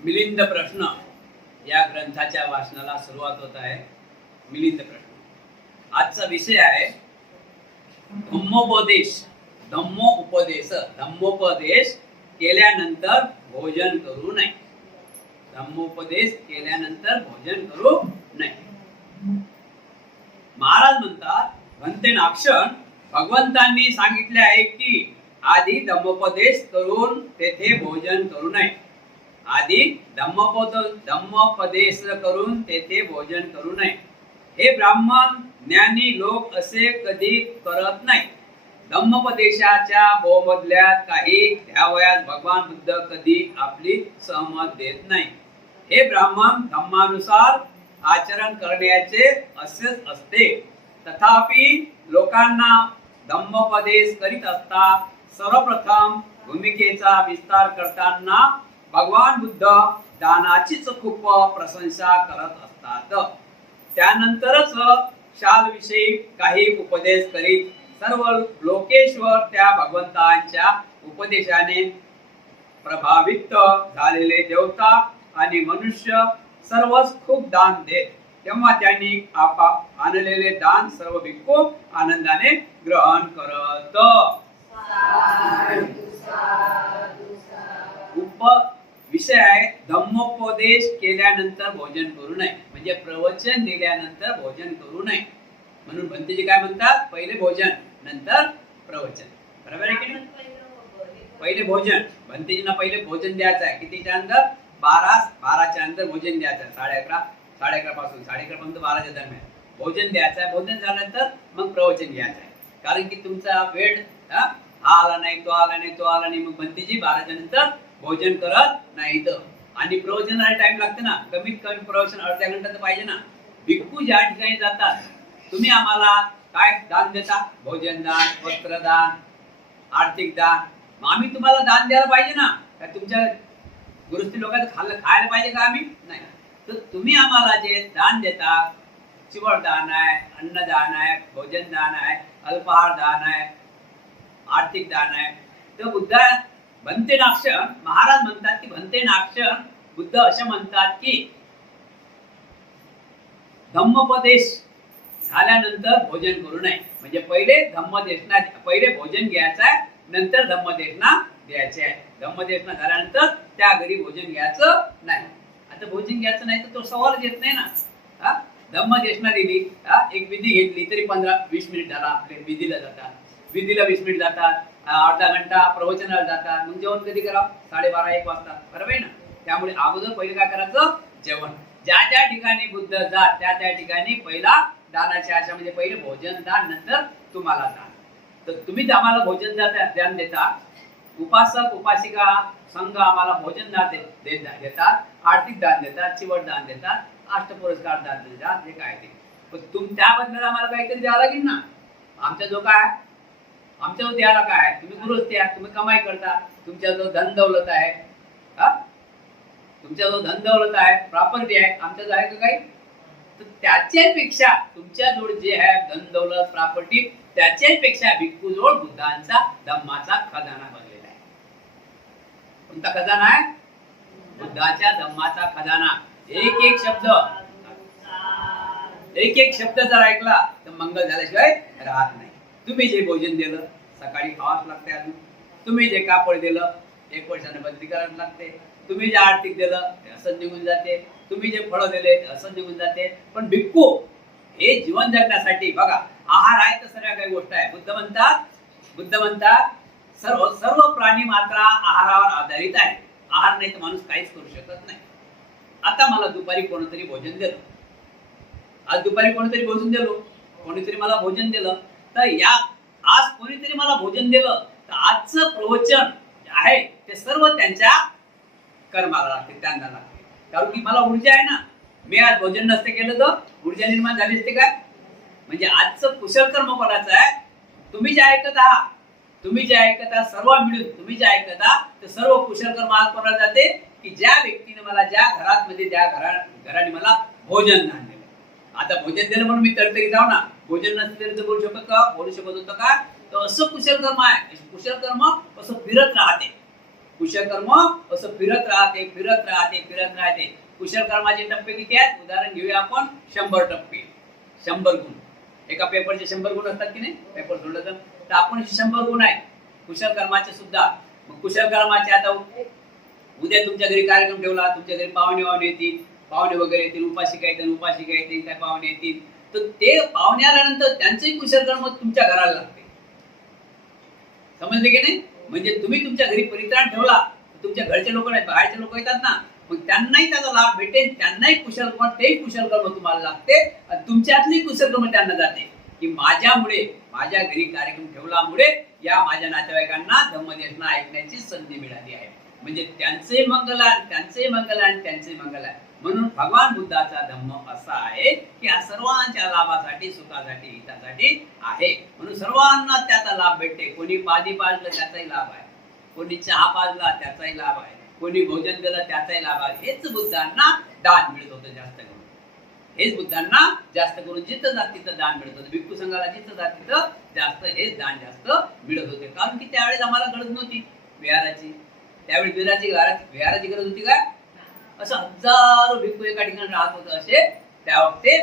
मिलिंद प्रश्न या ग्रंथाच्या वाचनाला सुरुवात होत आहे. मिलिंद प्रश्न आजचा विषय आहे धम्मोपदेश. धम्मोपदेश केल्यानंतर भोजन करू नये. धम्मोपदेश केल्यानंतर भोजन करू नये. महाराज म्हणतात, भन्तेनाक्षण भगवंतांनी सांगितले आहे की आधी धम्मोपदेश करून तेथे भोजन करू नये. आधी धम्मोपदेश करून तेथे भोजन करू नये. हे ब्राह्मण ज्ञानी लोक असे कधी करत नाही. धम्मोपदेशाच्या मोबदल्यात काही द्यावयास भगवान बुद्ध कधी आपली सहमत देत नाही. हे ब्राह्मण धम्मानुसार आचरण करण्याचे असेच असते. तथापि लोकांना धम्मोपदेश करीत असता सर्वप्रथम भूमिकेचा विस्तार करताना भगवान बुद्ध दानाचीच खूप प्रशंसा करत असतात. त्यानंतरच शालविषयी काही उपदेश करीत सर्व लोकेश्वर त्या भगवंतांच्या उपदेशाने प्रभावित झालेले देवता आणि मनुष्य सर्वच खूप दान देत. तेव्हा त्यांनी आणलेले दान सर्व भिक्खू आनंदाने ग्रहण करत. विषय आहे धम्मोपदेश केल्यानंतर भोजन करू नये. म्हणजे प्रवचन दिल्यानंतर भोजन करू नये. म्हणून भंतेजी काय म्हणतात, पहिले भोजन नंतर प्रवचन. बरोबर आहे की नाही? पहिले भोजन. भंतेजींना पहिले भोजन द्यायचं आहे. कितीच्या अंदर? 12च्या अंदर भोजन द्यायचं आहे. 11:30 पासून 11:30 पर्यंत 12च्या दरम्यान भोजन द्यायचं आहे. भोजन झाल्यानंतर मग प्रवचन घ्यायचं आहे. कारण की तुमचा वेळ हा आला नाही, तो आला नाही, तो आला नाही. मग भंतेजी 12च्या नंतर भोजन करत नाहीत. आणि प्रवचनाला टाइम लागते ना. कमीत कमी प्रवचन अर्ध्या घंटा तर पाहिजे ना. भिक्खू ज्या ठिकाणी जातात, तुम्ही आम्हाला काय दान देता? भोजन दान, वस्त्रदान, आर्थिक दान. मग आम्ही तुम्हाला दान द्यायला पाहिजे ना. काय तुमच्या गृहस्थी लोकांचं खायला पाहिजे का आम्ही? नाही. तर तुम्ही आम्हाला जे दान देता, चिवड दान आहे, अन्नदान आहे, भोजन दान आहे, अल्पाहार दान आहे, आर्थिक दान आहे. तर बुद्ध भन्तेनाक्षण महाराज म्हणतात की भन्तेनाक्षण बुद्ध असे म्हणतात की धम्मोपदेश झाल्यानंतर भोजन करू नये. म्हणजे पहिले भोजन घ्यायचं आहे, नंतर धम्मदेशना द्यायचे आहे. धम्मदेशना झाल्यानंतर त्या घरी भोजन घ्यायचं नाही. आता भोजन घ्यायचं नाही तर तो सवालच येत नाही ना. धम्मदेशना दिली, एक विधी घेतली तरी 15-20 मिनिट झाला, आपले विधीला जातात. विधीला 20 मिनिट जातात, अर्धा घंटा प्रवचनाला जातात. मग जेवण कधी करावं? 12:30-1 वाजता. बरोबर आहे ना. त्यामुळे अगोदर पहिले काय करायचं? जेवण. ज्या ज्या ठिकाणी बुद्ध जात त्या ठिकाणी पहिला दानाची आशा. म्हणजे पहिले भोजन दान, नंतर तुम्हाला दान. तर तुम्ही आम्हाला भोजन दान देता, उपासक उपासिका संघ आम्हाला भोजन दान देतात, आर्थिक दान देतात, चिवट दान देतात, अष्टपुरस्कार दान देतात, जे काय ते. पण त्या बदल्यात आम्हाला काहीतरी द्यावं लागेल ना. आमच्या जो काय आमच्यावर द्यायला काय आहे? तुम्ही गृहस्थी आहात, तुम्ही कमाई करता, तुमच्या जो धन दौलत आहे, तुमच्या जो धन दौलत आहे, प्रॉपर्टी आहे, आमच्याजवळ आहे का काही? तर त्याच्यापेक्षा तुमच्याजवळ जे आहे धन दौलत प्रॉपर्टी, त्याच्यापेक्षा भिक्खूजवळ बुद्धांचा धम्माचा खजाना भरलेला आहे. कोणता खजाना आहे? बुद्धाच्या धम्माचा खजाना. एक एक शब्द जर ऐकला तर मंगल झाल्याशिवाय राहत नाही. तुम्ही जे भोजन दिलं सकाळी खावाच लागते. अजून तुम्ही जे कापड दिलं 1 वर्षाने बदली करायला लागते. तुम्ही जे आर्थिक दिलं ते असं निघून जाते. तुम्ही जे फळं दिले ते असं निघून जाते. पण भिक्खू हे जीवन जगण्यासाठी बघा, आहार आहे तर सर्व काही गोष्ट आहे. बुद्ध म्हणतात सर्व प्राणी मात्र आहारावर आधारित आहे. आहार नाही तर माणूस काहीच करू शकत नाही. आता मला दुपारी कोणीतरी भोजन दिलं, आज दुपारी कोणीतरी मला भोजन दिलं, तर आज कोणीतरी मला भोजन दिलं, तर आजचं प्रवचन आहे ते सर्व त्यांच्या कर्माला लागते, त्यांना लागते. कारण की मला ऊर्जा आहे ना. मी आज भोजन नसते केलं तर ऊर्जा निर्माण झाली असते काय? म्हणजे आजचं कुशल कर्म कोणाचं आहे? तुम्ही जे ऐकत आहात, सर्व मिळून तुम्ही जे ऐकत आहात, तर सर्व कुशल कर्म आज कोणाला जाते? की ज्या व्यक्तीने मला ज्या घराने मला भोजन दान दिलं. आता भोजन दिलं म्हणून मी तरतरी जाऊ ना. भोजन नसतं तर बोलू शकत होतं का? तर असं कुशल कर्म आहे. कुशल कर्म असं फिरत राहते. कुशलकर्म असं फिरत राहते फिरत राहते फिरत राहते. कुशलकर्माचे टप्पे किती आहेत? उदाहरण घेऊया आपण. 100 टप्पे, 100 गुण. एका पेपरचे 100 गुण असतात की नाही, पेपर सोडलं तर आपण 100 गुण आहे कुशलकर्माचे सुद्धा. मग कुशलकर्माचे आता उद्या तुमच्या घरी कार्यक्रम ठेवला, तुमच्या घरी पाहुणे येतील, पाहुणे वगैरे येतील, उपासिका येतील, उपासिका येतील, काय पाहुणे येतील, तर ते पाहुणे आल्यानंतर त्यांचंही कुशलकर्म तुमच्या घराला लागते. समजले की नाही? म्हणजे तुम्ही तुमच्या घरी परित्राण ठेवला, तुमच्या घरचे लोक नाही, बाहेरचे लोक येतात ना, मग त्यांनाही त्याचा लाभ भेटेल, त्यांनाही कुशलकर्म, तेही कुशलकर्म तुम्हाला लागते आणि तुमच्यातली कुशलकर्म त्यांना जाते की माझ्यामुळे, माझ्या घरी कार्यक्रम ठेवल्यामुळे या माझ्या नातेवाईकांना धम्मदेशना ऐकण्याची संधी मिळाली आहे. म्हणजे त्यांचे मंगल आहे, त्यांचे मंगल आहे, त्यांचे मंगल आहे. म्हणून भगवान बुद्धाचा धम्म असा आहे की हा सर्वांच्या लाभासाठी, सुखासाठी, हितासाठी आहे. म्हणून सर्वांना त्याचा लाभ भेटते. कोणी पाणी पाजलं त्याचाही लाभ आहे, कोणी चहा पाजला त्याचाही लाभ आहे, कोणी भोजन दिलं त्याचाही लाभ आहे. हेच बुद्धांना दान मिळत होतं जास्त करून. हेच बुद्धांना जास्त करून जिथं जात तिथं दान मिळत होतं. भिक्खू संघाला जिथं जात तिथं जास्त हेच दान जास्त मिळत होते. कारण की त्यावेळेस आम्हाला गरज नव्हती विहाराची. त्यावेळी विहाराची गरज होती काय? असं हजारो भिक्खू एका ठिकाणी राहत होते. असे त्या वक्ते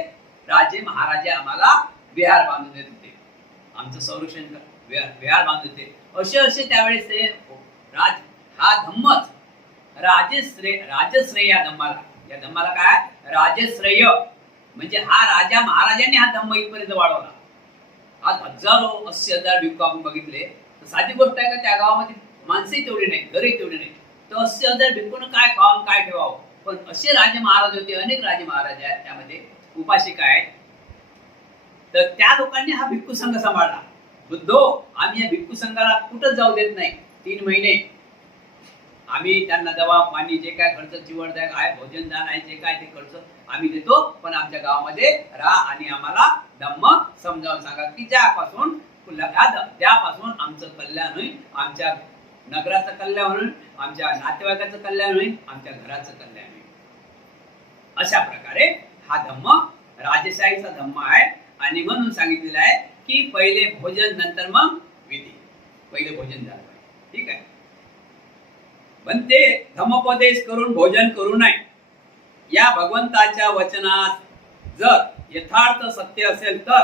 राजे महाराजे आम्हाला विहार बांधून देत होते, आमचं संरक्षण विहार बांधून होते. असे त्यावेळेस ते हा धम्मच राजश्रेय या धम्माला काय राजश्रेय म्हणजे हा राजा महाराजांनी हा धम्म इथपर्यंत वाढवला. आज हजारो 80,000 भिक्खू आपण बघितले तर साधी गोष्ट आहे का? त्या गावामध्ये माणसंही तेवढी नाही, घरही तेवढी नाही, तर 80,000 भिक्खूंना काय खावं काय ठेवावं. पण असे राजे महाराज होते, अनेक राजे महाराज आहेत, त्यामध्ये उपासिका आहेत. तर त्या लोकांनी हा भिक्खू संघ सांभाळला. बुद्धो, आम्ही या भिक्खू संघाला कुठंच जाऊ देत नाही. 3 महिने आम्ही त्यांना दवा पाणी जे काय खर्च चिवडदायक आहे, भोजन दान आहे, जे काय ते खर्च आम्ही देतो, पण आमच्या गावामध्ये राहा आणि आम्हाला धम्म समजावून सांगा की ज्यापासून आमचं कल्याण होईल, आमच्या नगराचं कल्याण होईल, आमच्या नातेवाईकाचं कल्याण होईल, आमच्या घराचं कल्याण होईल. अशा प्रकारे हा धम्म राजशाहीचा धम्म आहे. आणि म्हणून सांगितलेलं आहे की पहिले भोजन नंतर मग विधी. पहिले भोजन झालं पाहिजे, ठीक आहे. पण ते धम्मोपदेश करून भोजन करू नये. या भगवंताच्या वचनात जर यथार्थ सत्य असेल तर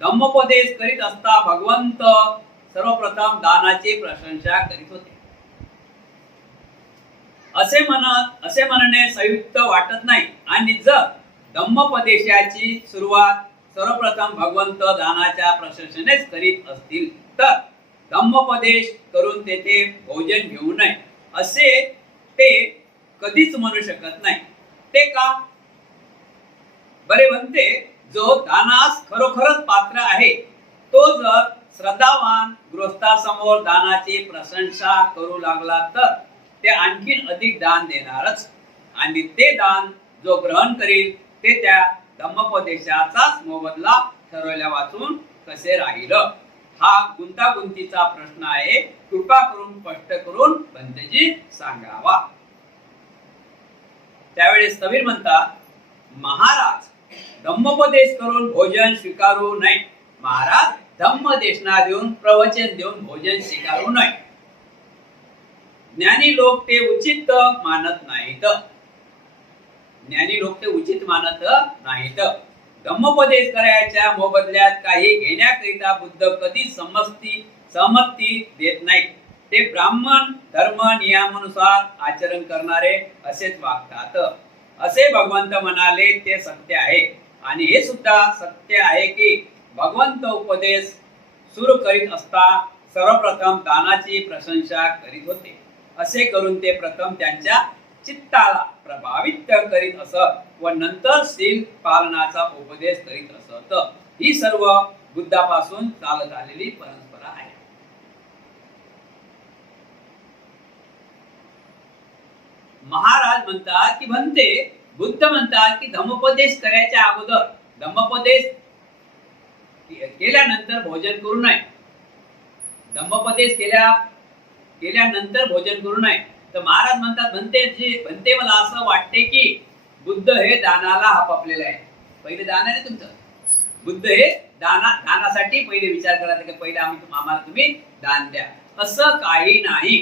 धम्मोपदेश करीत असता भगवंत सर्वप्रथम दानाची प्रशंसा करीत होते. असे म्हणणे संयुक्त वाटत नाही. आणि जर धम्मोपदेशाची सुरुवात सर्वप्रथम भगवंत दानाच्या प्रशंसेनेच करीत असतील तर धम्मोपदेश करून तेथे भोजन घेऊ नये असे ते कधीच म्हणू शकत नाही. ते का बरे म्हणते? जो दानास खरोखरच पात्र आहे तो जर श्रद्धावान गृहस्थासमोर दानाची प्रशंसा करू लागला तर ते आणखीन अधिक दान देणारच. आणि ते दान जो ग्रहण करील ते त्या धम्मोपदेशाचाच मोबदला ठरवल्या वाचून कसे राहील? हा गुंतागुंतीचा प्रश्न आहे. कृपा करून स्पष्ट करून भंतेजी सांगावा. त्यावेळेस कबीर म्हणतात, महाराज धम्मोपदेश करून भोजन स्वीकारू नये. महाराज धम्मदेशना देऊन प्रवचन देऊन भोजन स्वीकारू नये. ज्ञानी लोक ते उचित मानत नाहीत. ज्ञानी लोक ते उचित मानत नाहीत. धम्मोपदेश करायच्या मोबदल्यात काही घेण्याकरिता बुद्ध कधी सहमती देत नाही. ते ब्राह्मण धर्म नियमानुसार आचरण करणारे असेच वागतात. असे भगवंत म्हणाले ते सत्य आहे. आणि हे सुद्धा सत्य आहे की भगवंत उपदेश सुरू करीत असता सर्वप्रथम दानाची प्रशंसा करीत होते. असे करून ते प्रथम त्यांच्या चित्ताला प्रभावित करीत असत व नंतर शील पालनाचा उपदेश करीत असत. ही सर्व बुद्धापासून चालत आलेली परंपरा आहे. महाराज म्हणतात की म्हणते बुद्ध म्हणतात की धम्मोपदेश करायच्या अगोदर धम्मोपदेश केल्यानंतर भोजन करू नये. धम्मोपदेश केल्यानंतर भोजन करू नये. तर महाराज म्हणतात म्हणते मला असं वाटते की बुद्ध हे दानाला हापापलेलं आहे. पहिले दान आहे तुमचं. बुद्ध हे दानासाठी पहिले विचार करायचा की पहिले आम्हाला तुम्ही दान द्या. असं काही नाही.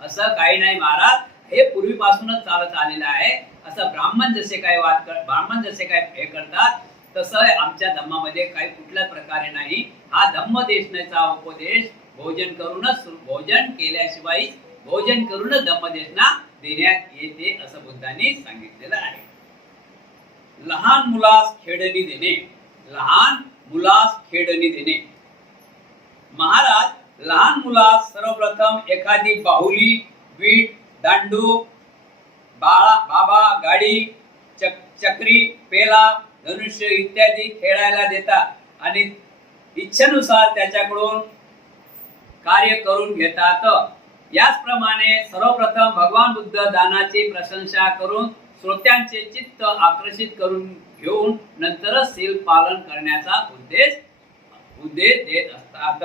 असं काही नाही महाराज, हे पूर्वीपासूनच चालत आलेलं आहे. असं ब्राह्मण जसे काय ब्राह्मण जसे काय हे करतात तसं आमच्या धम्मामध्ये काही कुठल्याच प्रकारे नाही. हा धम्मदेशनेचा उपदेश भोजन करूनच, भोजन केल्याशिवाय भोजन करूनच धम्मदेशना देण्यात येते असं बुद्धांनी सांगितलेलं आहे. लहान मुलास खेळणी देणे, लहान मुलास खेळणी देणे. महाराज लहान मुलास सर्वप्रथम एखादी बाहुली, वीट, दांडू, बाबा, गाडी, चक्री, पेला, धनुष्य इत्यादी खेळायला देतात आणि इच्छेनुसार त्याच्याकडून कार्य करून घेतात. याचप्रमाणे सर्वप्रथम भगवान बुद्ध दानाची प्रशंसा करून श्रोत्यांचे चित्त आकर्षित करून घेऊन नंतरच शील पालन करण्याचा उद्देश देत असतात.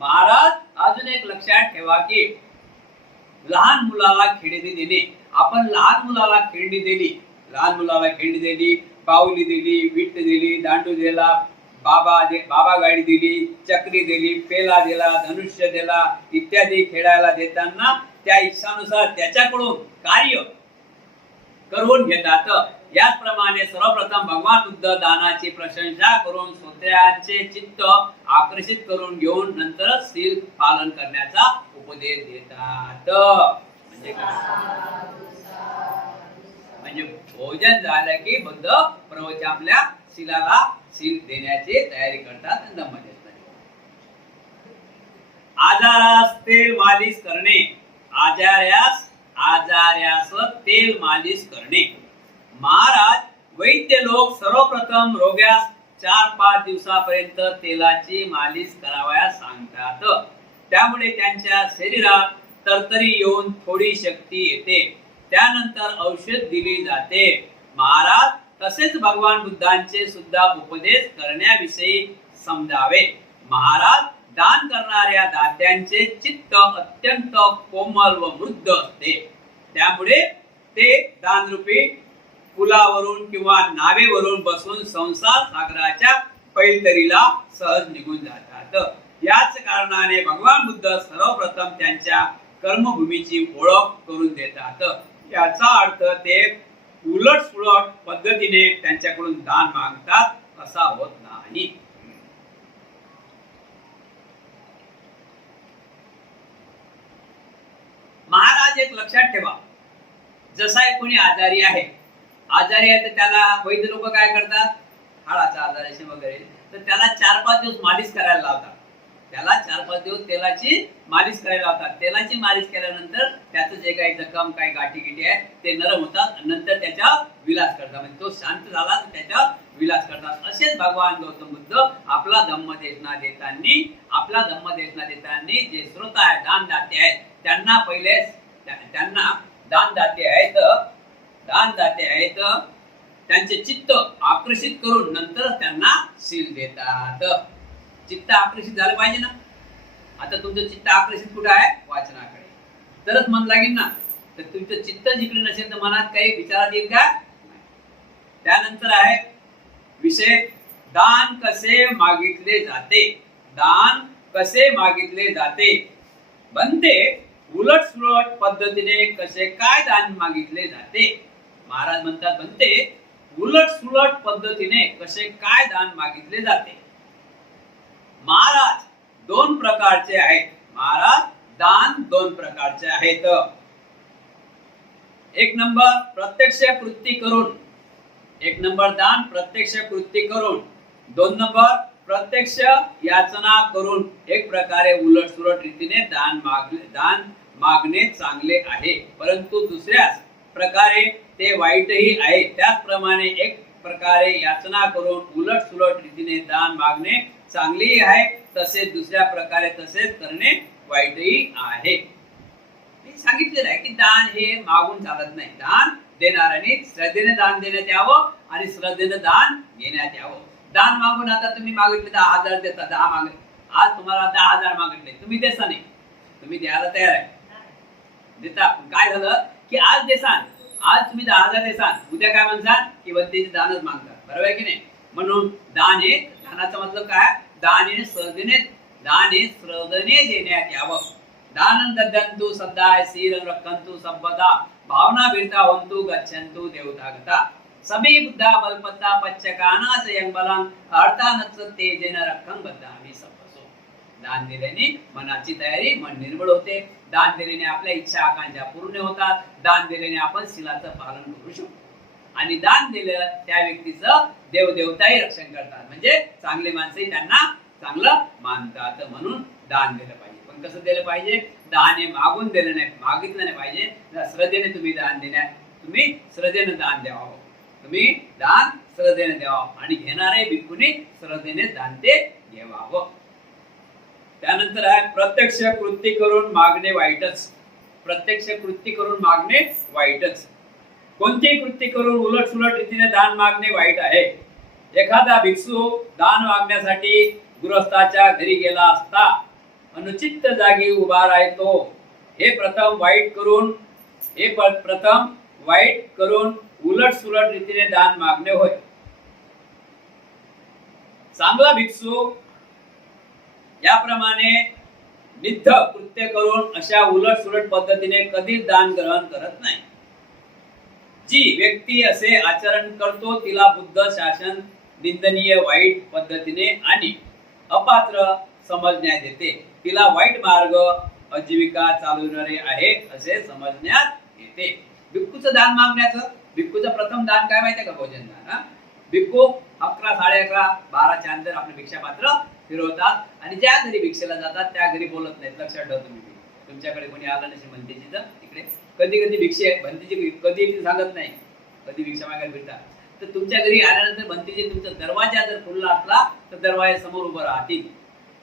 महाराज अजून एक लक्षात ठेवा की लहान मुलाला खेळणी देणे, आपण लहान मुलाला खेळणी दिली, लहान मुलाला खेळणी दिली, बाहुली दिली, विट्ट दिली, दांडू दिला, बाबा गाडी दिली, चक्री दिली, पेला दिला, धनुष्य दिला इत्यादी खेळायला देताना त्या इच्छानुसार त्याच्याकडून कार्य करून घेतात. याचप्रमाणे सर्वप्रथम भगवान बुद्ध दानाची प्रशंसा करून श्रोत्यांचे चित्त आकर्षित करून घेऊन नंतरच शील पालन करण्याचा उपदेश देतात. म्हणजे भोजन झालं की बुद्ध प्रवचन आपल्या शीलाला शील देण्याची तयारी करतात. आजारास तेल मालिश करणे, आजार्यास तेल मालिश करणे. महाराज वैद्य लोक सर्वप्रथम रोग्यास 4-5 दिवसापर्यंत तेलाची मालिश करावयास सांगतात. त्यामुळे त्यांच्या शरीरात तरतरी येऊन थोडी शक्ती येते. त्यानंतर औषध दिली जाते. महाराज तसेच भगवान बुद्धांचे सुद्धा उपदेश करण्याविषयी समजावे. महाराज दान करणाऱ्या दात्यांचे चित्त अत्यंत कोमल व मृद असते. त्यामुळे ते दानरूपी पुलावरून किंवा नावेवरून बसून संसार सागराच्या पैलदरीला सहज निघून जातात. याच कारणाने भगवान बुद्ध सर्वप्रथम त्यांच्या कर्मभूमीची ओळख करून देतात. याचा अर्थ ते उलट पद्धतीने त्यांच्याकडून दान मागतात असा होत नाही. महाराज एक लक्षात ठेवा, जसा कोणी आजारी आहे तर त्याला वैद्य लोक काय करतात, हाडाचा आजार असे वगैरे, तर त्याला 4-5 दिवस मालिश करायला लावतात. त्याला 4-5 दिवस तेलाची मालिश करायला लावतात. तेलाची मालिश केल्यानंतर त्याचं जे काही जखम काही गाठी आहे ते नरम होतात. नंतर त्याच्या विलास करतात. म्हणजे तो शांत झाला तर त्याच्या विलास करतात. असेच भगवान गौतम बुद्ध आपला धम्मदेशना देताना जे श्रोता आहेत, दानदाते आहेत, त्यांना पहिले दानदाते आहेत त्यांचे चित्त आकर्षित करून नंतर त्यांना शील देतात. चित्त आकर्षित झालं पाहिजे ना. आता तुमचं चित्त आकर्षित कुठे आहे, वाचनाकडे, तरच मन लागेल ना. तर तुमचं चित्त जिकडे नसेल तर मनात काही विचारात येईल का. त्यानंतर आहे विषय दान कसे मागितले जाते. दान कसे मागितले जाते. बनते उलट पद्धतीने कसे काय दान मागितले जाते. महाराज म्हणतात बनते उलट पद्धतीने कसे काय दान मागितले जाते. महाराज 2 प्रकारचे आहेत. महाराज दान 2 प्रकारचे आहेत. 1 नंबर प्रत्यक्ष कृती करून, 1 नंबर दान प्रत्यक्ष कृती करून, 2 नंबर प्रत्यक्ष याचना करून. एक प्रकारे उलट रीतीने दान मागणे चांगले आहे, परंतु दुसऱ्याच प्रकारे ते वाईटही आहे. त्याचप्रमाणे एक प्रकारे याचना करून उलट रीतीने दान मागणे चांगलेही आहे, तसेच दुसऱ्या प्रकारे तसेच करणे वाईटही आहे. मी सांगितलेलं आहे की दान हे मागून चालत नाही. दान देणाऱ्यांनी श्रद्धेने दान देण्यात यावं आणि श्रद्धेने दान घेण्यात यावं. दान मागून आता तुम्ही मागितले 10,000 देता, 10 मागितले, आज तुम्हाला 10,000 मागितले, तुम्ही देसा नाही, तुम्ही द्यायला तयार आहे, देता. काय झालं की आज देसान, आज तुम्ही 10,000 देसान, उद्या काय म्हणसान की वंतीचे दानच मागतात. बरोबर आहे की नाही. म्हणून दान हे, दानाचा मतलब काय, दान हे श्रद्धेने देण्यात यावं. दानं दद्यन्तु सद्दाय सीरं रक्षन्तु सर्वदा भावना बिरता होन्तु गच्छन्तु देवतागता सभी बुद्धा बलपत्ता पच्चकाना से यंगबलां अर्था नत्स तेजेन रक्षं बद्धामी सबसो. दान दिल्याने मनाची तयारी, मन निर्मळ होते. दान दिल्याने आपल्या इच्छा आकांक्षा पूर्ण होतात. दान दिल्याने आपण शिलाचं पालन करू शकतो. आणि दान दिलं त्या व्यक्तीचं देवदेवताही रक्षण करतात. म्हणजे चांगले माणसंही त्यांना चांगलं मानतात. म्हणून दान दिलं पाहिजे. पण कसं दिलं पाहिजे? दान हे मागून दिलं नाही, मागितलं नाही पाहिजे. श्रद्धेने तुम्ही दान देण्या, तुम्ही श्रद्धेने दान द्यावं. तुम्ही दान श्रद्धेने द्यावं आणि घेणारे भिक्खूंनी श्रद्धेने दान ते घ्यावं. त्यानंतर आहे प्रत्यक्ष कृती करून मागणे वाईटच. प्रत्यक्ष कृती करून मागणे वाईटच. कोणती कृती करून उलट सुलट रीतीने दान मागणे वाईट आहे. एखादा भिक्षू दान मागण्यासाठी गृहस्थाच्या घरी गेला असता अनुचित जागी उभा राहतो. हे प्रथम वाईट करून उलट सुलट रीतीने दान मागणे होय. चांगला भिक्षू याप्रमाणे निद्ध कृत्य करून अशा उलट सुलट पद्धतीने कधीच दान ग्रहण करत नाही. जी व्यक्ती असे आचरण करतो तिला बुद्ध शासन निंदनीय वाईट पद्धतीने आणि अपात्र समजण्यात येते. तिला वाईट मार्ग आजीविका चालवणारे आहे असे समजण्यात येते. भिक्खूचं दान मागण्याचं, भिक्खूचं प्रथम दान काय माहितीये का? भोजन दान. भिक्खू 11, 11:30, 12च्या अंतर आपले भिक्षापात्र फिरवतात आणि ज्या घरी भिक्षेला जातात त्या घरी बोलत नाहीत. लक्षात ठेवा तुम्ही. तुमच्याकडे कोणी आलं नसेल म्हणतेची तर तिकडे कधी कधी भिक्षे भंतीची कधी ती सांगत नाही, कधी भिक्षा मागायला फिरतात. तर तुमच्या घरी आल्यानंतर भंतीची तुमचा दरवाजा जर खुल्ला असला तर दरवाजा समोर उभं राहतील.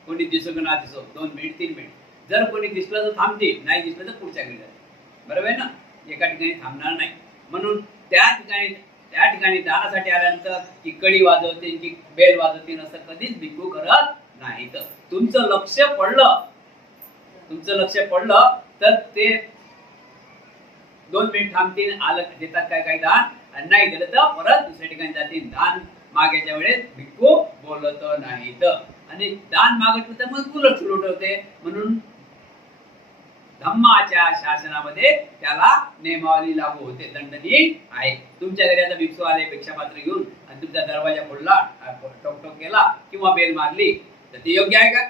कोणी दिसो की ना दिसो 2 मिनिट 3 मिनिट. जर कोणी दिसलं तर थांबतील, नाही दिसलं तर पुढच्या घरी जातील. बरोबर आहे ना? एका ठिकाणी थांबणार नाही. म्हणून त्या ठिकाणी दानासाठी आल्यानंतर की कडी वाजवतील की बेल वाजवतील असं कधीच भिक्खू करत नाही. तर तुमचं लक्ष पडलं तर ते 2 मिनिट थांबतील. आलं देतात काय काही दान आणि नाही दिलं तर परत दुसऱ्या ठिकाणी जातील. दान मागायच्या वेळेस भिक्खू बोलत नाहीत आणि दान मागितलं तर मग उलट सुलट होते. म्हणून धम्माच्या शासनामध्ये त्याला नियमावली लागू होते, दंडनीय आहे. तुमच्या घरी आता भिक्षू आले भिक्षापात्र घेऊन आणि तुमचा दरवाजा फोडला, टोक केला किंवा बेल मारली तर ते योग्य आहे का?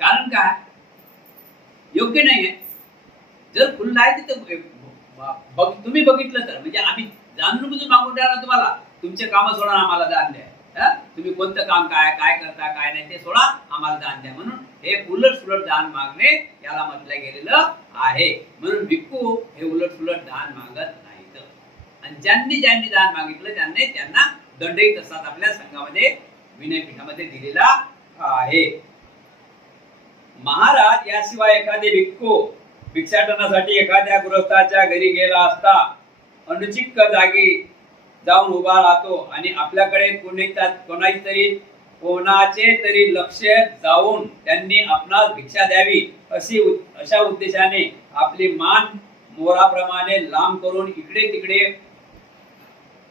कारण काय? योग्य नाही आहे. जर खुल्ला आहे तिथे तुम्ही बघितलं तर म्हणजे आम्ही जाणून बुजून मागून द्यायला तुम्हाला, तुमचे कामं सोडा आम्हाला दान द्या. तुम्ही कोणतं काम काय करता काय नाही ते सोडा, आम्हाला दान द्या. म्हणून हे उलट सुलट दान मागणे याला म्हटलं गेलेलं आहे. म्हणून भिक्खू हे उलट सुलट दान मागत नाहीत. आणि ज्यांनी दान मागितलं त्यांना दंडही तसाच आपल्या संघामध्ये विनयपीठामध्ये दिलेला आहे. महाराज याशिवाय एखादे भिक्खू भिक्षाटनासाठी एखाद्या गृहस्थाच्या घरी गेला असता अनुचित जागी जाऊन उभा राहतो आणि आपल्याकडे कोणाचे तरी लक्ष जाऊन त्यांनी आपणास भिक्षा द्यावी अशा उद्देशाने आपली मान मोराप्रमाणे लांब करून इकडे तिकडे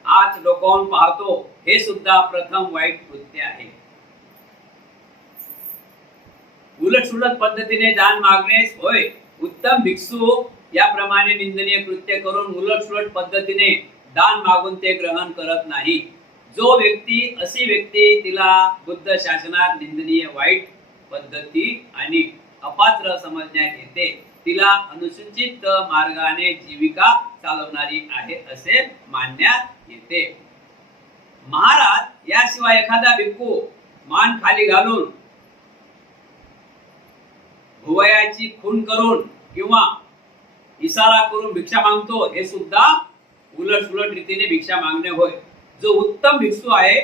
आत डोकावून पाहतो. हे सुद्धा प्रथम वाईट कृत्य आहे. उलट सुलट पद्धतीने दान मागणे होय. उत्तम भिक्षू याप्रमाणे निंदनीय कृत्य करून उलट सुलट पद्धतीने दान मागून ते ग्रहण करत नाही. अशी व्यक्ती तिला बुद्ध शासनात निंदनीय वाईट पद्धती आणि अपात्र समजण्यात येते. तिला अनुसूचित मार्गाने जीविका चालवणारी आहे असे मानण्यात येते. महाराज याशिवाय एखादा भिक्खू मान खाली घालून भुवयाची खून करून किंवा इशारा करून भिक्षा मागतो हे सुद्धा उलट सुलट रीतीने भिक्षा मागणे होय. जो उत्तम भिक्षू आहे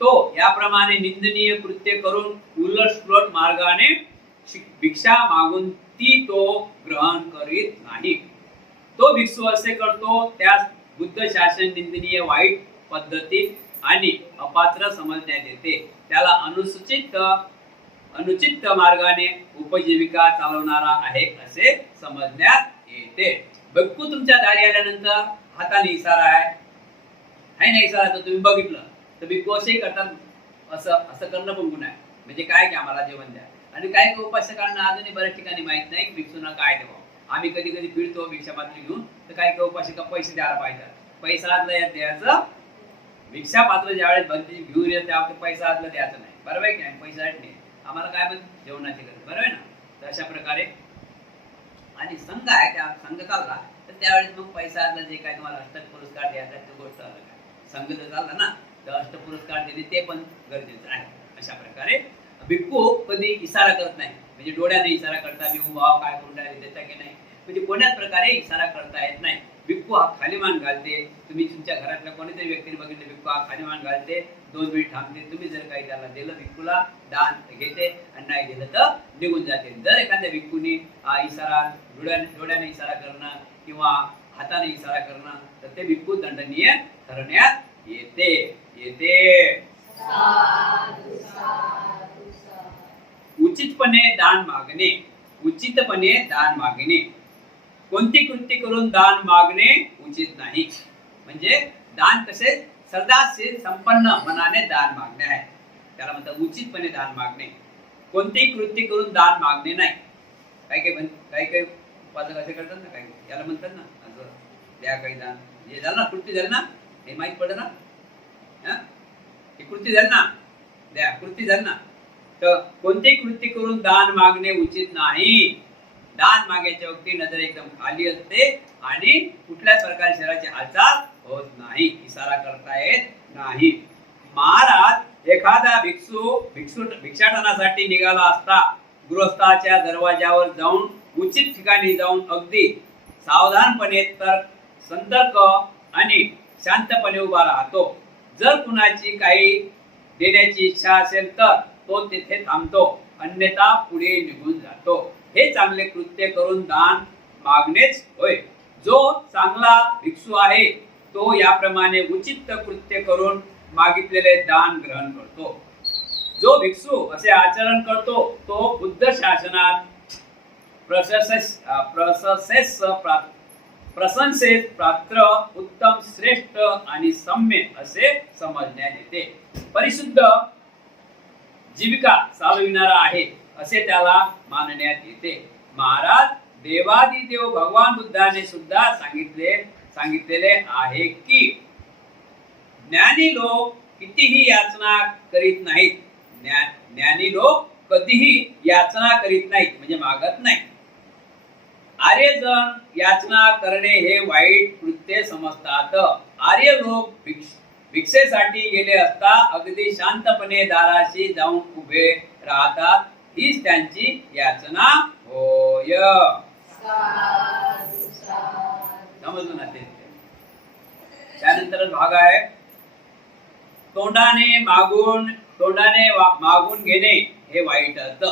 तो याप्रमाणे निंदनीय कृत्य करून उलट सुलट मार्गाने भिक्षा मागून ती तो ग्रहण करीत नाही. तो भिक्षू असे करतो त्यास बुद्ध शासन निंदनीय वाईट पद्धती आणि अपात्र समजण्यात येते. त्याला अनुचित मार्गाने उपजीविका चालवणारा आहे असे समजण्यात येते. भिक्खू तुमच्या दारी आल्यानंतर हाताने इशारा आहे नाही इशारा तर तुम्ही बघितलं तर भिक्खू असेही करतात. असं करणं पण गुन्हा आहे. म्हणजे काय की आम्हाला जेवण द्या आणि काही उपासकांना अजूनही बऱ्याच ठिकाणी माहित नाही भिक्षूंना काय द्यावं. आम्ही कधी कधी फिरतो भिक्षापात्र घेऊन, तर काही उपासक पैसे द्यायला पाहिजे. पैसा आदला द्यायचं, भिक्षा पात्र ज्यावेळेस बंदी घेऊन येत त्यावेळेस पैसा आदला द्यायचं नाही. बरोबर आहे की नाही? पैसा नाही आम्हाला काय पण जेवणाची गरज, बरोबर आहे ना? तर अशा प्रकारे आणि संघ आहे, त्या संघ चालला तर त्यावेळेस मग पैसा आदला जे काय तुम्हाला अष्टक पुरस्कार द्यायचा ती गोष्ट अलग आहे. संघ जर चालला ना तर अष्ट पुरस्कार देणे ते पण गरजेचं आहे. अशा प्रकारे भिक्खू कधी इशारा करत नाही, म्हणजे डोळ्याने इशारा करता मी उभा काय करून राहिले त्याचा की नाही, म्हणजे कोण्याच प्रकारे इशारा करता येत नाही. भिक्खू हा खाली मान घालते. तुम्ही तुमच्या घरातल्या कोणीतरी व्यक्तीने बघितलं भिक्खू हा खाली मान घालते, 2 मिनिट थांबते. तुम्ही जर काही त्याला दिलं भिक्खूला दान घेते आणि नाही दिलं तर निघून जाते. जर एखाद्या भिक्खूने इशारा डोळ्याने इशारा करणं किंवा हाताने इशारा करणं तर ते भिक्खू दंडनीय ठरवण्यात येते. उचितपणे दान मागणे. उचितपणे दान मागणे. कोणती कृती करून दान मागणे उचित नाही. म्हणजे दान कसे श्रद्धाशील संपन्न मनाने दान मागणे आहे, त्याला म्हणतात उचितपणे दान मागणे. कोणती कृती करून दान मागणे नाही. काही उपासक असे करतात ना, काही याला म्हणतात ना असं द्या काही दान, हे झालं ना कृती झाली ना, हे माहीत पडलं ना, ही कृती झाली ना, द्या कृती झाली ना. तर कोणती कृती करून दान मागणे उचित नाही. दान मागायच्या वक्ती नजर एकदम खाली असते आणि कुठल्याच प्रकारे शरीराची हालचाल होत नाही, इशारा करता येत नाही. महाराज एखादा भिक्षाटनासाठी निघाला असता गृहस्थाच्या दरवाजावर जाऊन उचित ठिकाणी जाऊन अगदी सावधानपणे संतर्क आणि शांतपणे उभा राहतो. जर कुणाची काही देण्याची इच्छा असेल तर तो तेथे थांबतो, अन्यथा पुढे निघून जातो. हे चांगले कृत्य करून दान मागणेच होय. जो चांगला भिक्षू आहे तो याप्रमाणे उचित कृत्य करून मागितलेले दान ग्रहण करतो. जो भिक्षू असे आचरण करतो तो बुद्ध शासनात प्रशंसेस पात्र, उत्तम, श्रेष्ठ आणि सम्य असे समजण्यात येते. परिशुद्ध जीविका चालविणारा आहे असे त्याला मानण्यात येते. महाराज देवादिदेव भगवान बुद्धाने सुद्धा सांगितलेले आहे की ज्ञानी लोक कितीही याचना करीत नाहीत. ज्ञानी लोक कधीही याचना करीत नाहीत, म्हणजे मागत नाही. आर्यजन याचना करणे हे वाईट कृत्य समजतात. आर्य लोक भिक्षेसाठी गेले असता अगदी शांतपणे दाराशी जाऊन उभे राहतात, हीच त्यांची याचना होय. समजलं ना ते? त्यानंतर भाग आहे तोंडाने मागून घेणे हे वाईटच.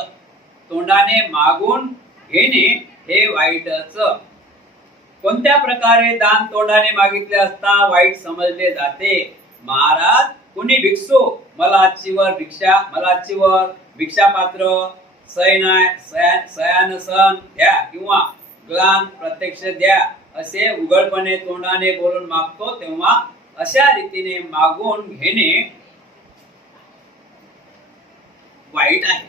तोंडाने मागून घेणे हे वाईटच. कोणत्या प्रकारे दान तोंडाने मागितले असता वाईट समजले जाते. महाराज कुणी भिक्षू मलाचीवर भिक्षापात्र शयनसन द्या किंवा ग्लान प्रत्यक्ष द्या असे उघडपणे तोंडाने बोलून मागतो तेव्हा अशा रीतीने मागून घेणे वाईट आहे.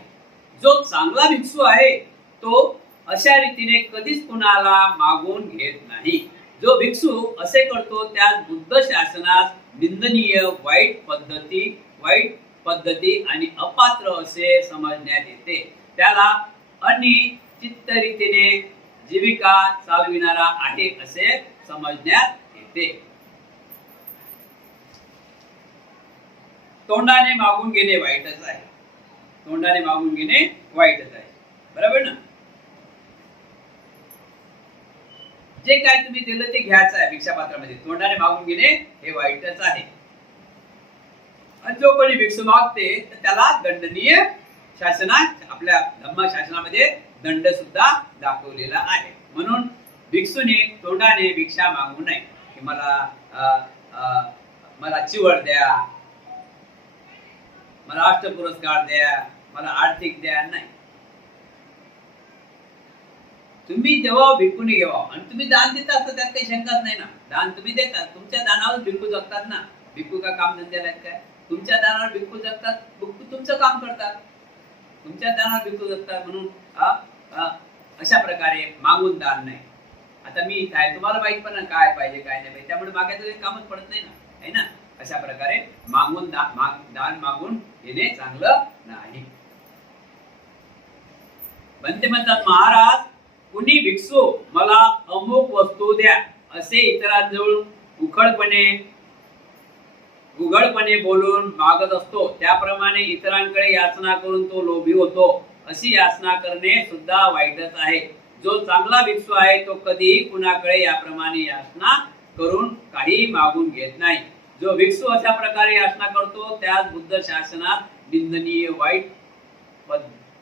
जो चांगला भिक्षू आहे तो अशा रीतीने कधीच कुणाला मागून घेत नाही. जो भिक्षू असे करतो त्यास बुद्ध शासनास निंदनीय, वाईट पद्धती आणि अपात्र असे समजण्यात येते. त्याला अनिश्चित रीतीने जीविका चालविणारा आहे असे समजण्यात येते. तोंडाने मागून घेणे वाईटच आहे. तोंडाने मागून घेणे वाईटच आहे, बरोबर ना? जे काय तुम्ही दिलं ते घ्यायचं आहे भिक्षापात्रामध्ये. तोंडाने मागून घेणे हे वाईटच आहे. आणि जो कोणी भिक्षू मागते तर त्याला दंडनीय शासनात, आपल्या धम्म शासनामध्ये दंड सुद्धा दाखवलेला आहे. म्हणून भिक्षूने तोंडाने भिक्षा मागू नये की मला चिवड द्या, मला अष्टपुरस्कार द्या, मला आर्थिक द्या, नाही. तुम्ही जेव्हा भिक्खूने घ्यावा आणि तुम्ही दान देता तर त्यात काही शंकाच नाही ना. दान तुम्ही देता, तुमच्या दानावर भिक्खू जगतात ना. भिक्खू का काम धंद्याला काय? तुमच्या दानावर भिक्खू जगतात, भिक्खू तुमचं काम करतात. तुमच्या दानात भिक्षू असतात म्हणून अशा प्रकारे मागून दान नाही. आता मी काय तुम्हाला माहित पण काय पाहिजे काय नाही पाहिजे, त्यामुळे मागायचं काही कामच पडत नाही ना, आहे ना. अशा प्रकारे मागून दान मागून घेणे चांगलं नाही. बनते म्हणतात, महाराज कुणी भिक्षू मला अमुक वस्तू द्या असे इतरांजवळ उघडपणे बोलून मागत असतो, त्याप्रमाणे इतरांकडे याचना करून तो लोभी होतो. अशी याचना करणे सुद्धा वाईटच आहे. जो चांगला भिक्षू आहे तो कधीही कुणाकडे याप्रमाणे याचना करून काही मागून घेत नाही. जो भिक्षू अशा प्रकारे याचना करतो त्यास बुद्ध शासनात निंदनीय, वाईट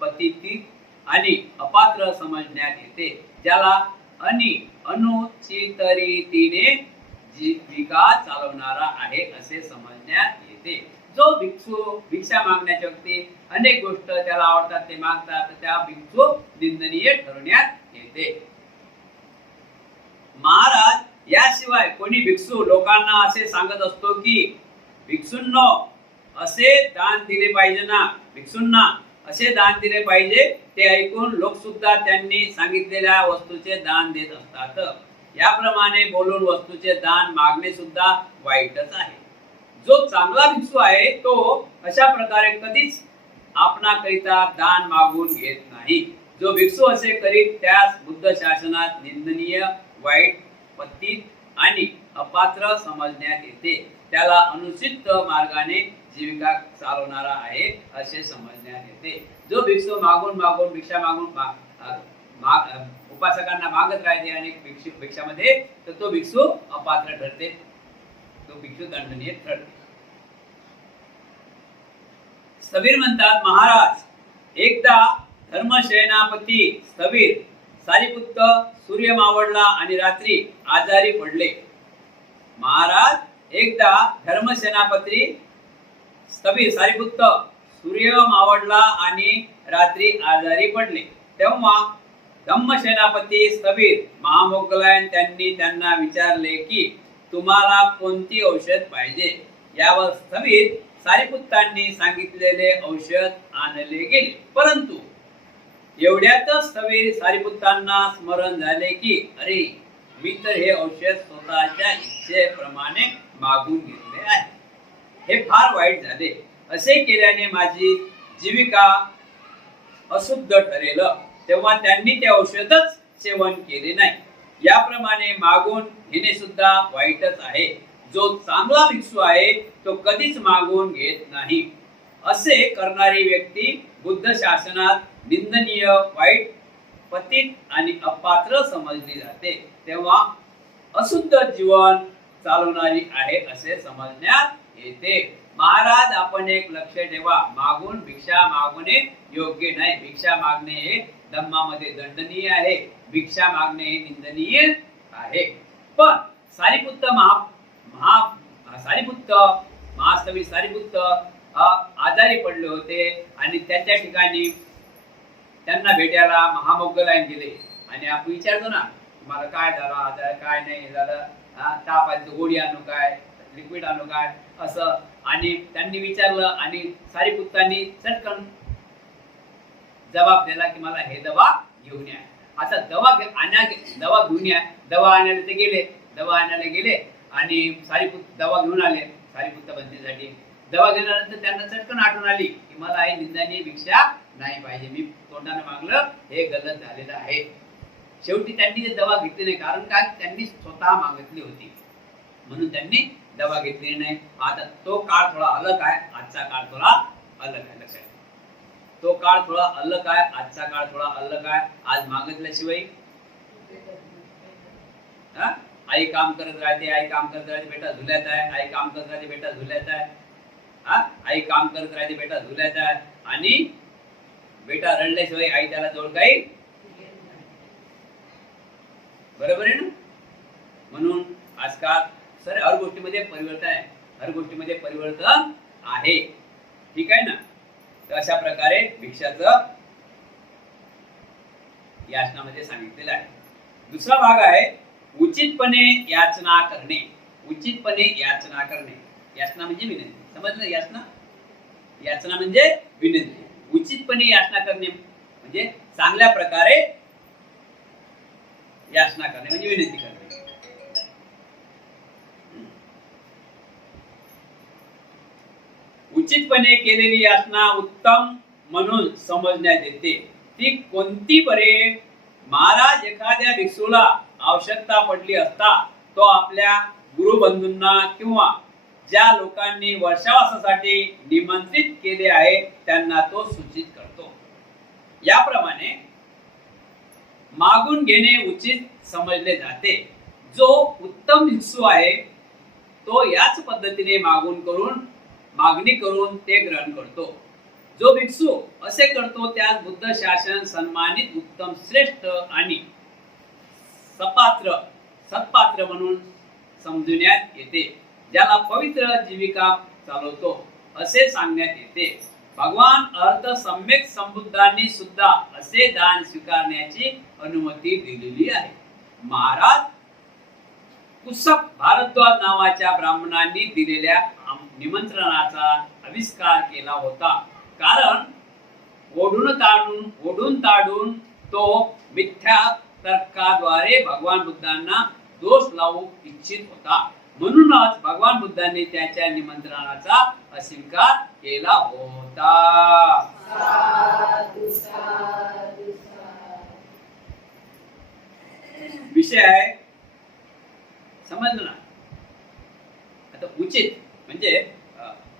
पद्धती आणि अपात्र समजण्यात येते. ज्याला अनुचित रीतीने जीविका चालवणारा आहे असे समजण्यात येते. जो भिक्षू भिक्षा मागण्याच्या व्यक्ती अनेक गोष्ट त्याला आवडतात ते मागतात, त्या भिक्षू निंदनीय ठरवण्यात येते. महाराज याशिवाय कोणी भिक्षू लोकांना असे सांगत असतो की भिक्षूंनो असे दान दिले पाहिजे ना, भिक्षूंना असे दान दिले पाहिजे. ते ऐकून लोक सुद्धा त्यांनी सांगितलेल्या वस्तूचे दान देत असतात. याप्रमाणे बोलून वस्तूचे दान मागणे सुद्धा वाईटच आहे. जो चांगला भिक्षू आहे तो अशा प्रकारे कधीच आपणाकरिता दान मागून घेत नाही. जो भिक्षू असे करीत त्यास बुद्ध शासनात निंदनीय, वाईट पद्धत आणि अपात्र समजण्यात येते. त्याला अनुचित मार्गाने जीविका चालवणारा आहे असे समजण्यात येते. जो भिक्षू मागून भिक्षा मागून उपासकांना मागत राहते आणि भिक्षामध्ये, तर तो भिक्षू अपात्र ठरते, तो भिक्षू दंडनीय ठरते. स्थवीर म्हणतात, महाराज एकदा धर्मसेनापती स्थवीर सारीपुत्त सूर्य मावळला आणि रात्री आजारी पडले. महाराज एकदा धर्मसेनापती स्थवीर सारीपुत्त सूर्य मावळला आणि रात्री आजारी पडले. तेव्हा धम्मसेनापती स्थवीर महामोगलायन त्यांना विचारले की तुम्हाला कोणती औषध पाहिजे. यावर स्थवीर सारीपुत्तांनी सांगितलेले औषध आणले गेले. परंतु एवढ्यातच स्थवीर सारीपुत्तांना स्मरण झाले की अरे मी तर हे औषध स्वतःच्या इच्छेप्रमाणे मागून घेतले आहे. हे फार वाईट झाले. असे केल्याने माझी जीविका अशुद्ध ठरेल. तेव्हा त्यांनी ते औषधच सेवन केले नाही. याप्रमाणे मागून घेणे सुद्धा वाईटच आहे. जो चांगला भिक्षू आहे तो कधीच मागून घेत नाही. असे करणारी व्यक्ती बुद्ध शासनात निंदनीय, वाईट पतित आणि अपात्र समजली जाते. तेव्हा अशुद्ध जीवन चालवणारी आहे असे समजण्यात येते. महाराज आपण एक लक्ष ठेवा, मागून भिक्षा मागणे योग्य नाही. भिक्षा मागणे हे धम्मामध्ये दंडनीय आहे, भिक्षा मागणे हे निंदनीय आहे. पण सारीपुत्त महास्थवी सारीपुत्त आजारी पडले होते आणि त्याच्या ठिकाणी त्यांना भेटायला महामोगलायन गेले. आणि आपण विचारतो ना तुम्हाला काय झालं, आजार काय नाही झालं, ताप आली गोळी आणू काय, लिक्विड आणू काय, असं. आणि त्यांनी विचारलं आणि सारीपुत्तांनी चटकन जबाब दिला की मला हे दवा घेऊन या. आता दवा घेऊन या. दवा आणायला ते गेले. दवा आणायला गेले आणि सारीपुत्त दवा घेऊन आले. सारीपुत्त बंदीसाठी दवा घेण्यानंतर त्यांना चटकन आठवण आली की मला हे निंदनीय भिक्षा नाही पाहिजे, मी तोंडाने मागलं हे गलत झालेलं आहे. शेवटी त्यांनी ते दवा घेतली नाही. कारण काय, त्यांनी स्वतः मागितली होती म्हणून त्यांनी दवा घेतली नाही. आता तो काळ थोडा अलग आहे, आजचा काळ थोडा अलग आहे. लक्षात, तो काळ थोडा अलग आहे, आजचा काळ थोडा अलग आहे. आज मागितल्याशिवाय आई काम करत राहते, आई काम करत राहते, बेटा झुल्यात आहे, आई काम करत राहते, बेटा झुल्यात आहे, आई काम करत राहते, बेटा झुल्यात आहे. आणि बेटा रडल्याशिवाय आई त्याला जवळ काही, बरोबर आहे ना. म्हणून आजकाल सर हर गोष्टीमध्ये परिवर्तन आहे, हर गोष्टीमध्ये परिवर्तन आहे. ठीक आहे ना. तर अशा प्रकारे भिक्षाचं याचनामध्ये सांगितलेलं आहे. दुसरा भाग आहे उचितपणे याचना करणे. उचितपणे याचना करणे. याचना म्हणजे विनंती. समजलं? याचना म्हणजे विनंती. उचितपणे याचना करणे म्हणजे चांगल्या प्रकारे याचना करणे म्हणजे विनंती करणे. उचितपणे केलेली याचना उत्तम म्हणून समजण्यात येते. ती कोणती बरे? महाराज एखाद्या भिक्षूला आवश्यकता पडली असता तो आपल्या गुरुबंधूंना किंवा ज्या लोकांनी वर्षावासासाठी निमंत्रित केले आहे त्यांना तो सूचित करतो. याप्रमाणे मागून घेणे उचित समजले जाते. जो उत्तम भिक्षू आहे तो याच पद्धतीने मागणी करून ते ग्रहण करतो. जो भिक्षू असे करतो त्यास बुद्ध शासन सन्मानित उत्तम श्रेष्ठ आणि सत्पात्र म्हणून समजण्यात येते. ज्याला पवित्र जीविका चालवतो असे सांगण्यात येते. भगवान अर्थ सम्यक संबुद्धांनी सुद्धा असे दान स्वीकारण्याची अनुमती दिलेली आहे. महाराज कुसक भारद्वाज नावाच्या ब्राह्मणांनी दिलेल्या निमंत्रणाचा आविष्कार केला होता. कारण ओढून ताडून तो मिथ्या तर्काद्वारे भगवान बुद्धांना दोष लावू इच्छित होता. म्हणूनच भगवान बुद्धांनी त्याच्या निमंत्रणाचा अस्वीकार केला होता. विषय आहे समजलं ना. आता उचित म्हणजे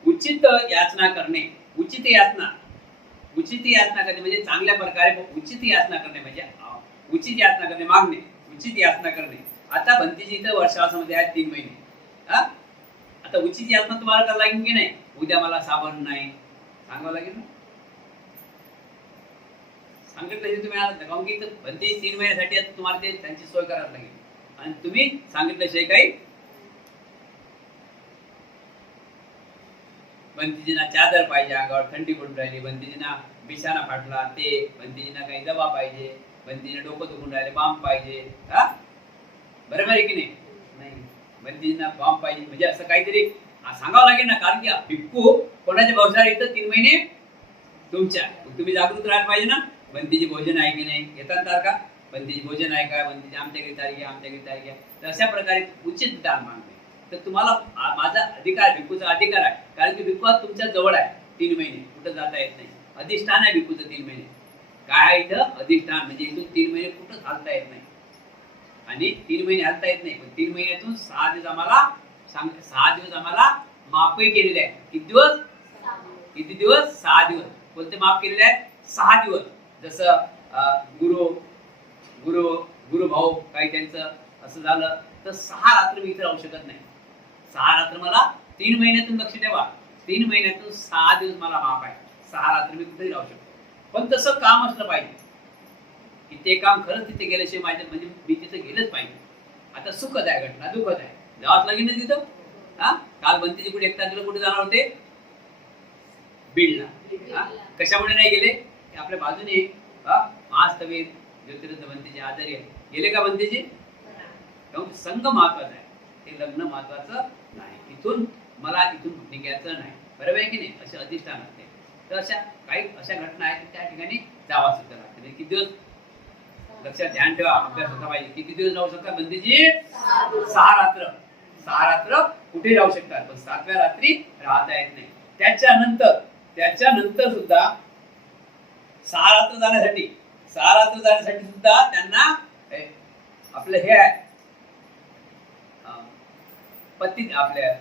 उचित याचना करणे. उचित याचना करणे म्हणजे चांगल्या प्रकारे उचित याचना करणे म्हणजे उचित याचना करणे मागणे उचित याचना करणे. आता भंतीजी इथं वर्षावासामध्ये आहेत 3 महिने. आता उचित याचना तुम्हाला करावं लागेल की नाही? उद्या मला साबण नाही सांगावं लागेल ना. सांगितलं तुम्ही आता कारण की भंती 3 महिन्यासाठी आता तुम्हाला ते त्यांची सोय करावी लागेल आणि तुम्ही सांगितल्याशिवाय काही बंतीजींना चादर पाहिजे, अंगावर थंडी पडून राहिली, बंतीजींना बिछाना फाटला ते, बंतीजींना काही दवा पाहिजे, बंतीजींना डोकं दुखून राहिले बाम पाहिजे. बरोबर आहे की नाही? बंतीजींना बाम पाहिजे म्हणजे असं काहीतरी सांगावं लागेल ना. कारण की भिक्खू कोणाच्या भरोशावर येतं 3 महिने तुमच्या. तुम्ही जागृत राहायला पाहिजे ना. बंतीजी भोजन आहे की नाही येतात तर का? बंतीजी भोजन आहे का? बंतीजी आमच्या घरी तारीख आहे, आमच्या घरी तारीख आहे. तर अशा प्रकारे उचित दान मागणे. तर तुम्हाला माझा अधिकार भिक्खूचा अधिकार आहे. कारण की भिक्खू तुमच्या जवळ आहे 3 महिने कुठं जाता येत नाही. अधिष्ठान आहे भिक्खूचं 3 महिने. काय आहे इथं? अधिष्ठान म्हणजे इथून 3 महिने कुठं चालता येत नाही आणि 3 महिने हलता येत नाही. पण 3 महिन्यातून 6 दिवस आम्हाला माफही केलेले आहे. किती दिवस? 6 दिवस. कोणते माफ केलेले आहेत? 6 दिवस. जसं गुरु भाऊ काही त्यांचं असं झालं तर 6 रात्र मी इथे राहू शकत नाही. 6 रात्र मला 3 महिन्यातून लक्ष ठेवा 3 महिन्यातून 6 दिवस मला माफ आहे. 6 रात्र मी कुठेही राहू शकतो. पण तसं काम असलं पाहिजे की ते काम खरंच तिथे गेल्याशिवाय माझ्या म्हणजे मी तिथे गेलंच पाहिजे. आता सुखद आहे घटना दुःखद आहे जावंच लागेल ना तिथं. काल बंतीजी कुठे 1 तारखेला कुठे जाणार होते? बीडला. कशामुळे नाही गेले? आपल्या बाजूने महास्तवीर ज्योतिर्थ बंतीजी आजारी आहे. गेले का बंतीजी? संघ महत्वाचा आहे ते लग्न महत्वाचं नाही. मला इथून निघायचं नाही. बरोबर आहे की नाही? असे अधिष्ठान असते. तर अशा घटना आहेत त्या ठिकाणी जावा सुद्धा लागते. किती दिवस लक्षात ध्यान ठेवा अभ्यास होता पाहिजे. किती दिवस राहू शकता बंतीजी? 6 रात्र. 6 रात्र कुठे राहू शकतात पण 7व्या रात्री राहता येत नाही. त्याच्यानंतर सुद्धा 6 रात्र जाण्यासाठी सुद्धा त्यांना आपलं हे आहे पत्ती आपल्या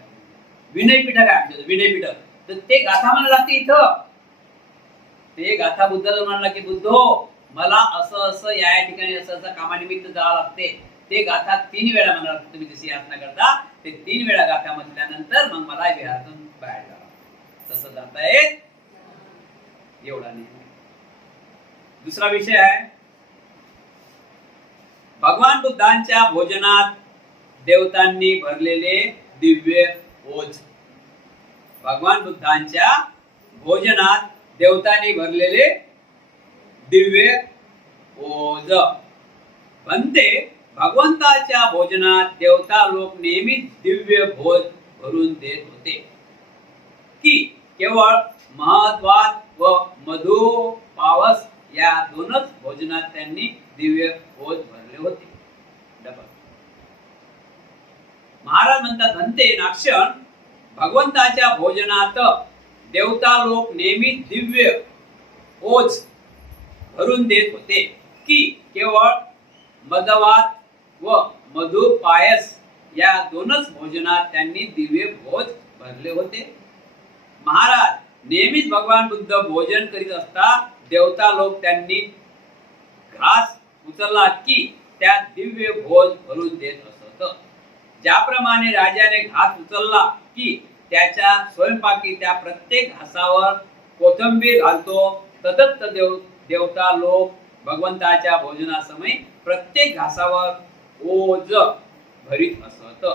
विनयपीठक आहे विनयपीठक. तर ते गाथा म्हणायला लागते इथं. ते गाथा बुद्धाला म्हणाला की बुद्धो मला असं या ठिकाणी असं कामानिमित्त जावं लागते. ते गाथा 3 वेळा म्हणाला लागते. तुम्ही जशी याचना करता ते 3 वेळा गाथा म्हटल्यानंतर मग मला विहारातून बाहेर जावं. तसं जाता येत एवढा नाही. दुसरा विषय आहे भगवान बुद्धांच्या भोजनात देवतांनी भरलेले दिव्य ओझ. भगवान बुद्धांच्या भोजनात देवतांनी भरलेले दिव्य ओझ. म्हणते भगवंताच्या भोजनात देवता लोक नेहमी दिव्य भोज भरून देत होते की केवळ महत्वात व मधु पावस या दोनच भोजनात त्यांनी दिव्य भोज भरले होते. डबल. महाराज म्हणतात, म्हणते नाक्षण, भगवंताच्या भोजनात देवता लोक नेहमी दिव्य ओझ भरून देत होते की केवळ मदवात व मधु पायस या दोनच भोजनात त्यांनी दिव्य भोज भरले होते. महाराज नेहमीच भगवान बुद्ध भोजन करीत असता देवता लोक त्यांनी घास उचलला की त्या दिव्य भोज भरून देत असत. ज्याप्रमाणे राजाने घास उचलला की त्याच्या स्वयंपाकी त्या प्रत्येक घासावर कोथिंबीर घालतो, तदत्त देवता लोक भगवंताच्या भोजनासमयी प्रत्येक घासावर ओझ भरीत असत.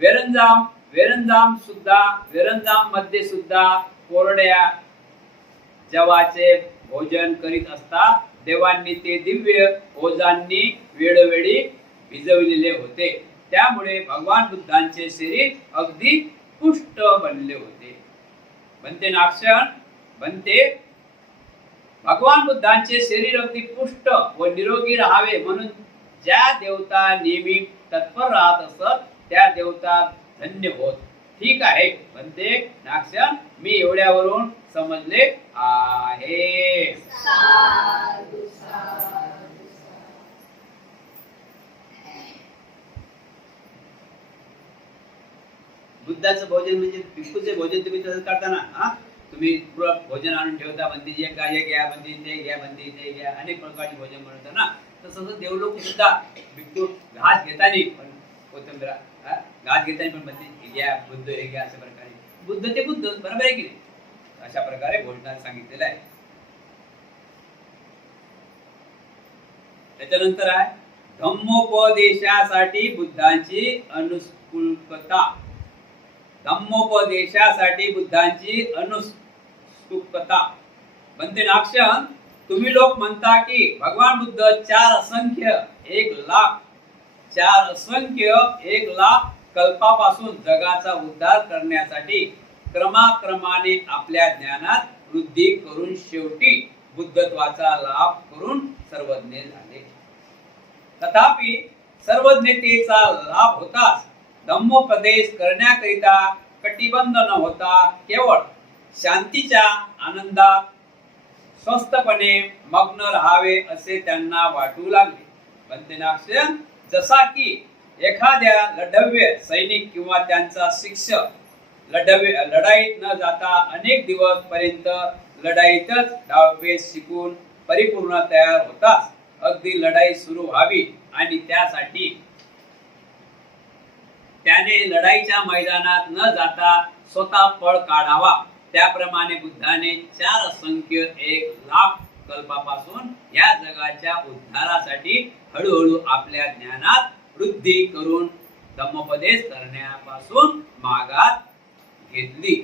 वेरंजाम मध्ये सुद्धा कोरड्या जवाचे भोजन करीत असता देवांनी ते दिव्य ओझांनी वेळोवेळी भिजविलेले होते. त्यामुळे भगवान बुद्धांचे शरीर अगदी पुष्ट बनले होते. बनते नाक्षण, बनते भगवान बुद्धांचे शरीर अगदी पुष्ट व निरोगी राहावे म्हणून ज्या देवता नेहमी तत्पर राहत असत त्या देवता धन्य होत. ठीक आहे म्हणते नाक्षण, मी एवढ्यावरून समजले आहे. बुद्धाचं भोजन म्हणजे भिक्खूचे भोजन तुम्ही तसं करताना तुम्ही पुरं भोजन आणून ठेवता, म्हणते जे काय घ्या, म्हणते ते घ्या, म्हणते ते घ्या, अनेक प्रकारचे भोजन बनवता ना. तसं देवलोक सुद्धा भिक्खू घास घेताना पण कोथिंबीर घास घेताना पण म्हणते घ्या, बुद्ध हे घ्या, अशा प्रकारे. बुद्ध ते बुद्ध, बरोबर आहे की नाही? अशा प्रकारे भोजनात सांगितलेलं आहे. त्याच्यानंतर आहे धम्मोपदेशासाठी बुद्धांची अनुस्कुलता. धम्मोपदेशासाठी बुद्धांची अनुस्कुलता. म्हणते नाक्षण, तुम्ही लोक म्हणता की भगवान बुद्ध 4 असंख्य 1 लाख कल्पापासून जगाचा उद्धार करण्यासाठी क्रमाक्रमाने आपल्या ज्ञानात वृद्धी करून शेवटी बुद्धत्वाचा लाभ करून सर्वज्ञ झाले. तथापि सर्वज्ञतेचा लाभ होताच धम्मोपदेश करण्याकरिता कटिबंध न होता केवळ शांतीच्या आनंदात स्वस्थपणे मग्न राहावे असे त्यांना वाटू लागले. म्हणते नाक्षण, जसा की एखाद्या लढव्य सैनिक किंवा त्यांचा शिक्षक लढाईत न जाता अनेक दिवस पर्यंत लढाईतच डावपेच शिकून परिपूर्ण तयार होताच अगदी लढाई सुरू व्हावी आणि त्यासाठी त्याने लढाईच्या मैदानात न जाता स्वतः पळ काढावा, त्याप्रमाणे बुद्धाने 4 असंख्य 1 लाख कल्पापासून या जगाच्या उद्धारासाठी हळूहळू आपल्या ज्ञानात वृद्धी करून धम्मोपदेश करण्यापासून माघार घेतली.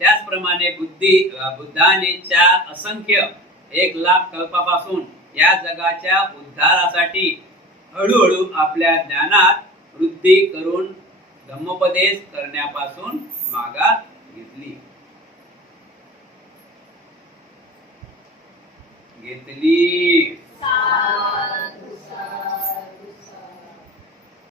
त्याचप्रमाणे बुद्धाने 4 असंख्य 1 लाख कल्पापासून या जगाच्या उद्धारासाठी हळूहळू आपल्या ज्ञानात वृद्धी करून धम्मोपदेश करण्यापासून माघार घेतली.